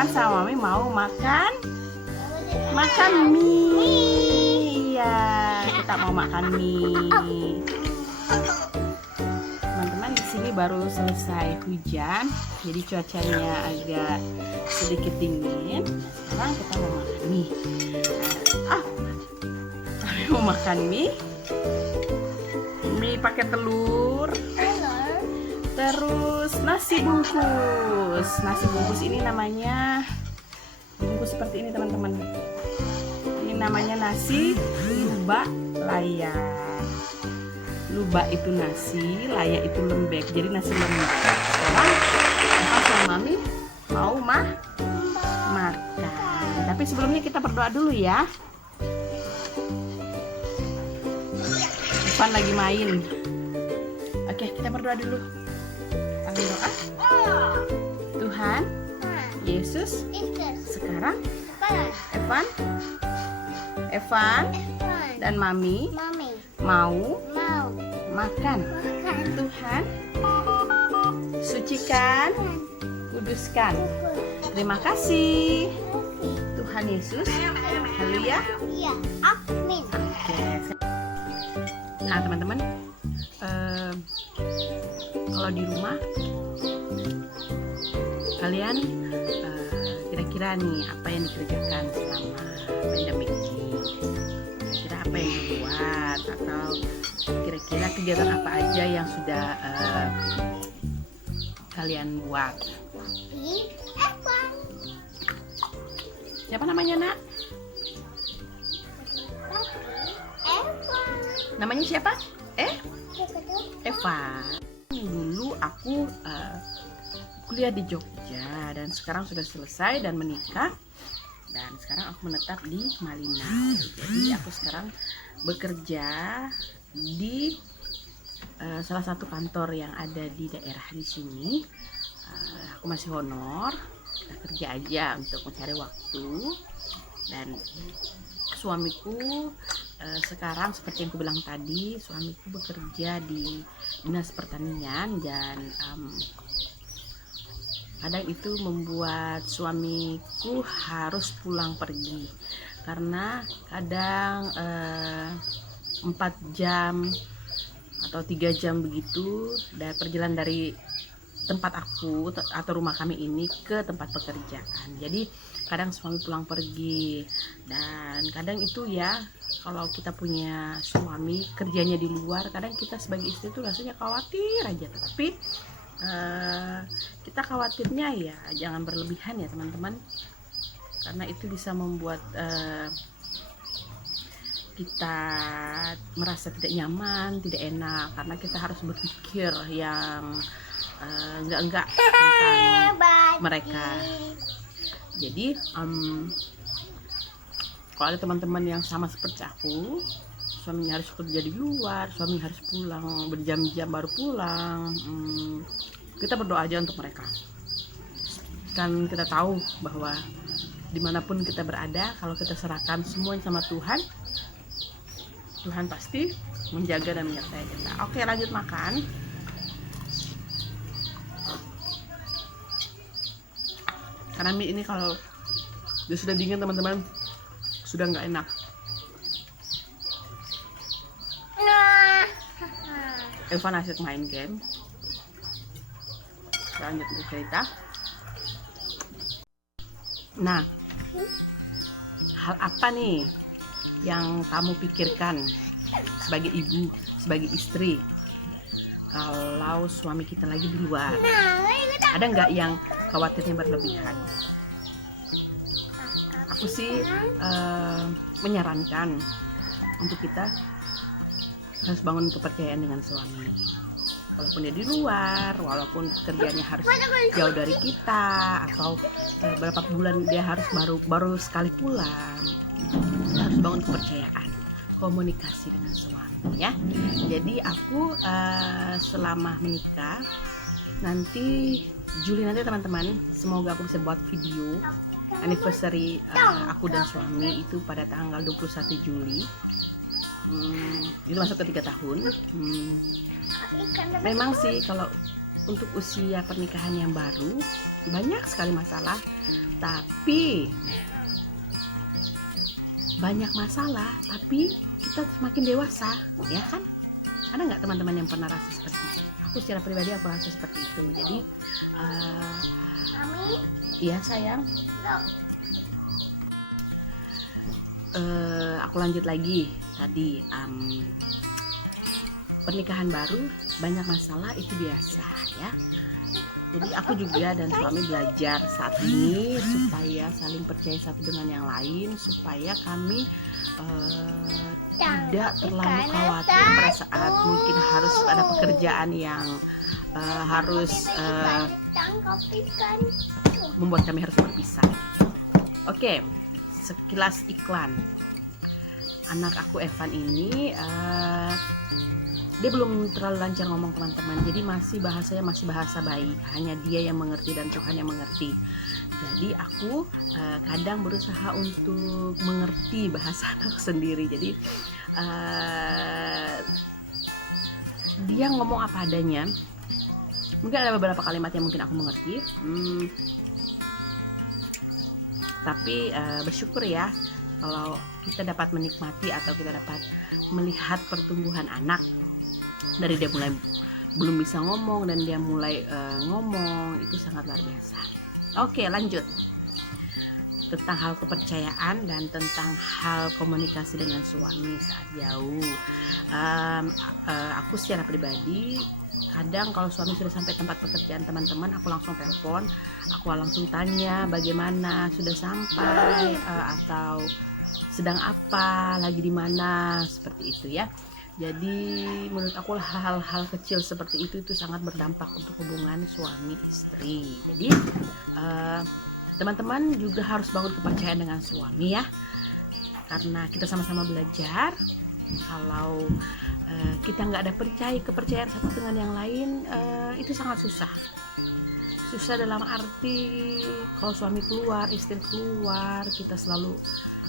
Evan sama Mami mau makan mie. Iya, kita mau makan mie. Teman-teman, di sini baru selesai hujan, jadi cuacanya agak sedikit dingin. Sekarang kita mau makan mie. Kami mau makan mie pakai telur, terus nasi bungkus. Nasi bungkus ini namanya bungkus seperti ini, teman-teman. Ini namanya nasi lubak layak. Lubak itu nasi, layak itu lembek. Jadi nasi lembek. Sekarang Evan sama Mami mau makan. Tapi sebelumnya kita berdoa dulu ya. Evan lagi main. Oke, kita berdoa dulu. Kami doa. Tuhan Yesus, sekarang Evan dan Mami mau makan. Tuhan sucikan, kuduskan. Terima kasih Tuhan Yesus. Haleluya. Amin. Nah, teman-teman, kalau di rumah kalian kira-kira nih apa yang dikerjakan selama pandemi ini? Kira-kira apa yang dibuat, atau kira-kira kegiatan apa aja yang sudah kalian buat? Siapa namanya, Nak? Namanya siapa? Eva. Dulu aku kuliah di Jogja dan sekarang sudah selesai dan menikah, dan sekarang aku menetap di Malinau. Jadi aku sekarang bekerja di salah satu kantor yang ada di daerah di sini. Aku masih honor, kerja aja untuk mencari waktu. Dan suamiku sekarang seperti yang aku bilang tadi, suamiku bekerja di dinas pertanian, dan kadang itu membuat suamiku harus pulang pergi karena kadang 4 jam atau 3 jam begitu dari perjalanan dari tempat aku atau rumah kami ini ke tempat pekerjaan. Jadi kadang suami pulang pergi, dan kadang itu ya, kalau kita punya suami kerjanya di luar, kadang kita sebagai istri itu rasanya khawatir aja. Tapi kita khawatirnya ya jangan berlebihan ya, teman-teman, karena itu bisa membuat kita merasa tidak nyaman, tidak enak, karena kita harus berpikir yang enggak tentang mereka. Jadi kalau ada teman-teman yang sama seperti aku, suaminya harus kerja di luar, suami harus pulang berjam-jam baru pulang, kita berdoa aja untuk mereka. Kan kita tahu bahwa dimanapun kita berada, kalau kita serahkan semuanya sama Tuhan, Tuhan pasti menjaga dan menyertai kita. Oke, lanjut makan. Karena mie ini kalau sudah dingin, teman-teman, sudah nggak enak. Evan asik main game. Lanjut cerita. Nah, hal apa nih yang kamu pikirkan sebagai ibu, sebagai istri, kalau suami kita lagi di luar? Ada nggak yang khawatirnya berlebihan? Aku sih menyarankan untuk kita harus bangun kepercayaan dengan suami. Walaupun dia di luar, walaupun pekerjaannya harus jauh dari kita, atau berapa bulan dia harus baru sekali pulang, kita harus bangun kepercayaan, komunikasi dengan suami ya. Jadi aku selama menikah, nanti Juli nanti, teman-teman, semoga aku bisa buat video anniversary aku dan suami itu pada tanggal 21 Juli. Itu masuk ke 3 tahun. Memang sih kalau untuk usia pernikahan yang baru banyak sekali masalah, tapi kita semakin dewasa, ya kan? Ada nggak teman-teman yang pernah rasa seperti itu? Aku secara pribadi aku rasa seperti itu. Jadi iya sayang. Aku lanjut lagi tadi, pernikahan baru banyak masalah itu biasa ya. Jadi aku juga dan suami belajar saat ini supaya saling percaya satu dengan yang lain, supaya kami tidak terlalu khawatir pada saat mungkin harus ada pekerjaan yang harus membuat kami harus berpisah. Oke, sekilas iklan. Anak aku Evan ini dia belum terlalu lancar ngomong, teman-teman. Jadi bahasanya masih bahasa bayi. Hanya dia yang mengerti dan Tuhan yang mengerti. Jadi aku kadang berusaha untuk mengerti bahasa anak sendiri. Jadi dia ngomong apa adanya. Mungkin ada beberapa kalimat yang mungkin aku mengerti. Tapi bersyukur ya kalau kita dapat menikmati atau kita dapat melihat pertumbuhan anak dari dia mulai belum bisa ngomong dan dia mulai ngomong, itu sangat luar biasa. Oke, lanjut tentang hal kepercayaan dan tentang hal komunikasi dengan suami saat jauh. Aku secara pribadi kadang kalau suami sudah sampai tempat pekerjaan teman-teman, aku langsung telepon, aku langsung tanya bagaimana, sudah sampai atau sedang apa, lagi di mana, seperti itu ya. Jadi menurut aku hal-hal kecil seperti itu sangat berdampak untuk hubungan suami istri. Jadi teman-teman juga harus bangun kepercayaan dengan suami ya, karena kita sama-sama belajar. Kalau kita nggak ada kepercayaan satu dengan yang lain, itu sangat susah dalam arti kalau suami keluar, istri keluar, kita selalu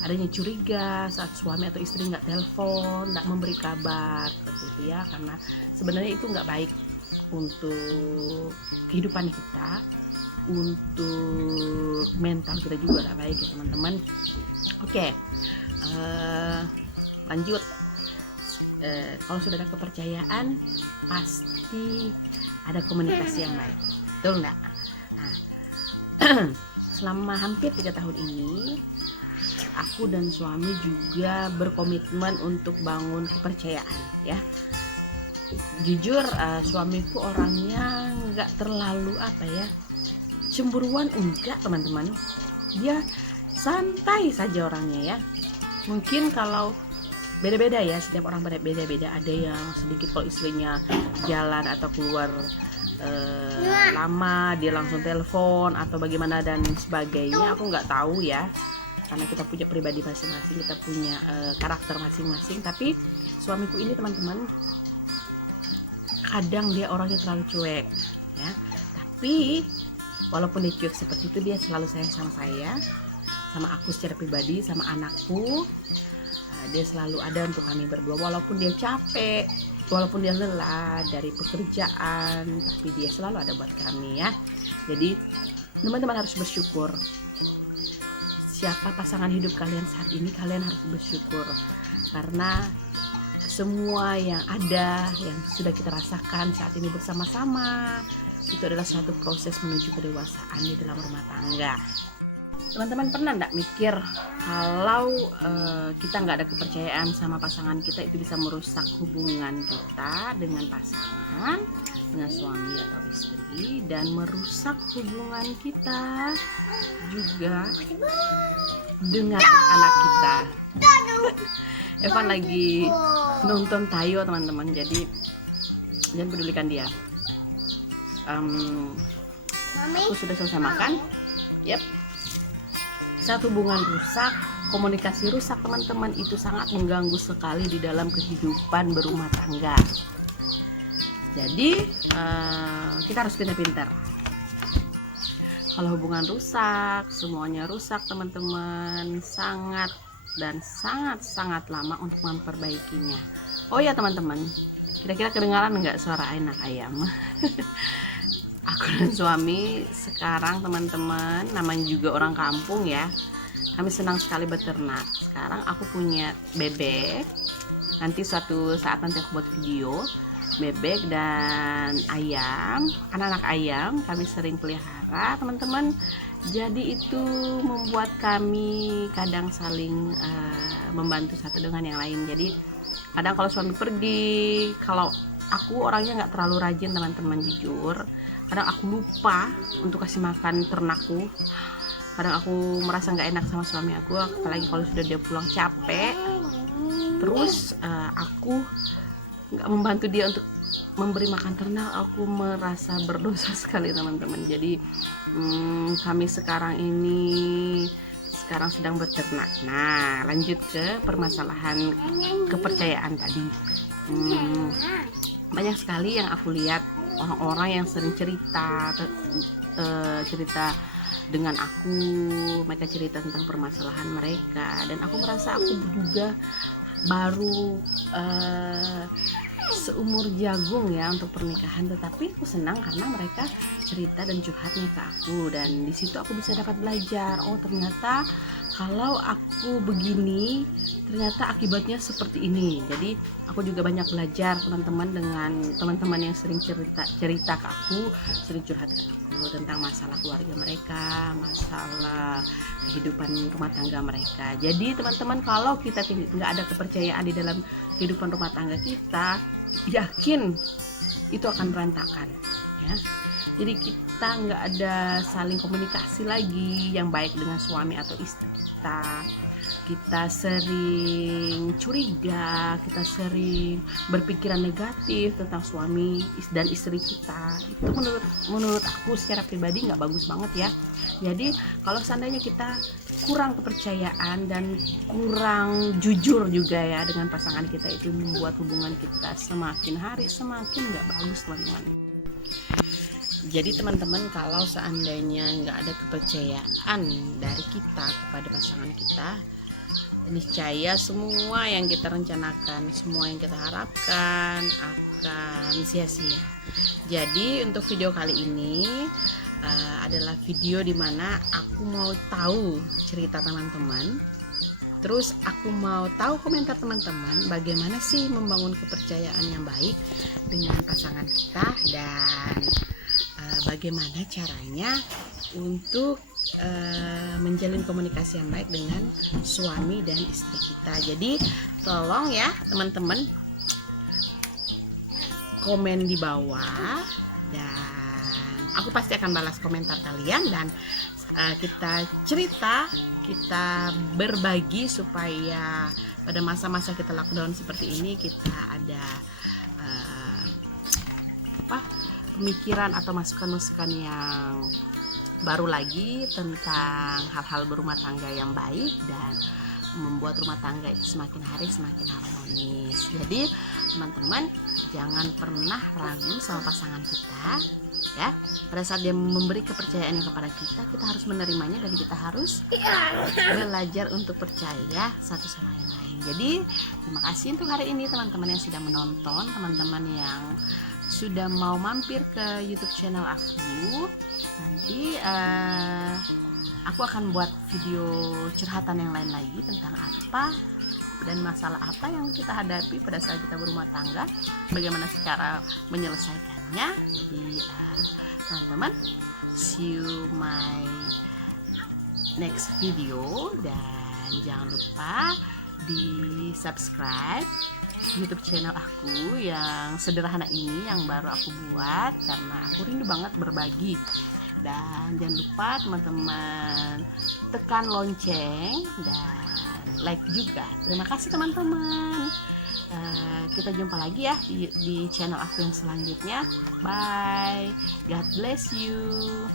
adanya curiga saat suami atau istri nggak telepon, nggak memberi kabar, seperti itu ya. Karena sebenarnya itu nggak baik untuk kehidupan kita, untuk mental kita juga nggak baik ya teman-teman. Oke, lanjut. Kalau sudah ada kepercayaan, pasti ada komunikasi yang baik, betul nggak? Nah, selama hampir 3 tahun ini, aku dan suami juga berkomitmen untuk bangun kepercayaan ya. Jujur suamiku orangnya nggak terlalu cemburuan, enggak teman-teman. Dia santai saja orangnya ya. Mungkin kalau beda-beda ya, setiap orang beda-beda. Ada yang sedikit kalau istrinya jalan atau keluar lama dia langsung telepon atau bagaimana dan sebagainya. Aku nggak tahu ya, karena kita punya pribadi masing-masing, kita punya karakter masing-masing. Tapi suamiku ini teman-teman, kadang dia orangnya terlalu cuek ya. Tapi walaupun dia cuek seperti itu, dia selalu sayang sama saya, sama aku secara pribadi, sama anakku. Dia selalu ada untuk kami berdua, walaupun dia capek, walaupun dia lelah dari pekerjaan, tapi dia selalu ada buat kami ya. Jadi teman-teman harus bersyukur. Siapa pasangan hidup kalian saat ini, kalian harus bersyukur, karena semua yang ada, yang sudah kita rasakan saat ini bersama-sama, itu adalah suatu proses menuju kedewasaan di dalam rumah tangga. Teman-teman pernah nggak mikir kalau kita nggak ada kepercayaan sama pasangan kita, itu bisa merusak hubungan kita dengan pasangan, dengan suami atau istri, dan merusak hubungan kita juga dengan anak kita. Evan lagi nonton Tayo teman-teman, jadi jangan pedulikan dia. Aku sudah selesai makan. Yep. Saat hubungan rusak, komunikasi rusak teman-teman, itu sangat mengganggu sekali di dalam kehidupan berumah tangga. Jadi kita harus pintar-pintar. Kalau hubungan rusak, semuanya rusak teman-teman, sangat lama untuk memperbaikinya. Oh ya teman-teman, kira-kira kedengaran nggak suara anak ayam? aku dan suami sekarang teman-teman, namanya juga orang kampung ya, kami senang sekali beternak. Sekarang aku punya bebek, nanti suatu saat nanti aku buat video bebek dan ayam, anak-anak ayam kami sering pelihara teman-teman. Jadi itu membuat kami kadang saling membantu satu dengan yang lain. Jadi kadang kalau suami pergi, kalau aku orangnya nggak terlalu rajin teman-teman, jujur kadang aku lupa untuk kasih makan ternakku. Kadang aku merasa nggak enak sama suami aku, apalagi kalau sudah dia pulang capek, terus aku nggak membantu dia untuk memberi makan ternak. Aku merasa berdosa sekali teman-teman. Jadi kami sekarang sedang beternak. Nah, lanjut ke permasalahan kepercayaan tadi. Banyak sekali yang aku lihat orang-orang yang sering cerita dengan aku, mereka cerita tentang permasalahan mereka, dan aku merasa aku juga baru seumur jagung ya untuk pernikahan, tetapi aku senang karena mereka cerita dan curhatnya ke aku, dan di situ aku bisa dapat belajar. Oh, ternyata kalau aku begini ternyata akibatnya seperti ini. Jadi aku juga banyak belajar teman-teman dengan teman-teman yang sering cerita ke aku, sering curhat ke aku tentang masalah keluarga mereka, masalah kehidupan rumah tangga mereka. Jadi teman-teman, kalau kita nggak ada kepercayaan di dalam kehidupan rumah tangga kita, yakin itu akan berantakan ya. Jadi kita nggak ada saling komunikasi lagi yang baik dengan suami atau istri kita sering curiga, kita sering berpikiran negatif tentang suami dan istri kita. Itu menurut aku secara pribadi nggak bagus banget ya. Jadi kalau seandainya kita kurang kepercayaan dan kurang jujur juga ya dengan pasangan kita, itu membuat hubungan kita semakin hari semakin nggak bagus teman-teman. Jadi teman-teman, kalau seandainya nggak ada kepercayaan dari kita kepada pasangan kita, niscaya semua yang kita rencanakan, semua yang kita harapkan akan sia-sia. Jadi untuk video kali ini adalah video dimana aku mau tahu cerita teman-teman, terus aku mau tahu komentar teman-teman bagaimana sih membangun kepercayaan yang baik dengan pasangan kita, dan bagaimana caranya untuk menjalin komunikasi yang baik dengan suami dan istri kita. Jadi tolong ya teman-teman, komen di bawah dan aku pasti akan balas komentar kalian, dan kita cerita, kita berbagi supaya pada masa-masa kita lockdown seperti ini kita ada pemikiran atau masukan-masukan yang baru lagi tentang hal-hal berumah tangga yang baik dan membuat rumah tangga itu semakin hari semakin harmonis. Jadi teman-teman, jangan pernah ragu sama pasangan kita ya. Pada saat dia memberi kepercayaan kepada kita, kita harus menerimanya dan kita harus belajar untuk percaya satu sama yang lain. Jadi terima kasih untuk hari ini teman-teman yang sudah menonton, teman-teman yang sudah mau mampir ke YouTube channel aku. Nanti aku akan buat video curhatan yang lain lagi tentang apa dan masalah apa yang kita hadapi pada saat kita berumah tangga, bagaimana cara menyelesaikannya. Jadi teman-teman, see you my next video, dan jangan lupa di subscribe YouTube channel aku yang sederhana ini yang baru aku buat karena aku rindu banget berbagi. Dan jangan lupa teman-teman tekan lonceng dan like juga. Terima kasih teman-teman. Kita jumpa lagi ya di channel aku yang selanjutnya. Bye. God bless you.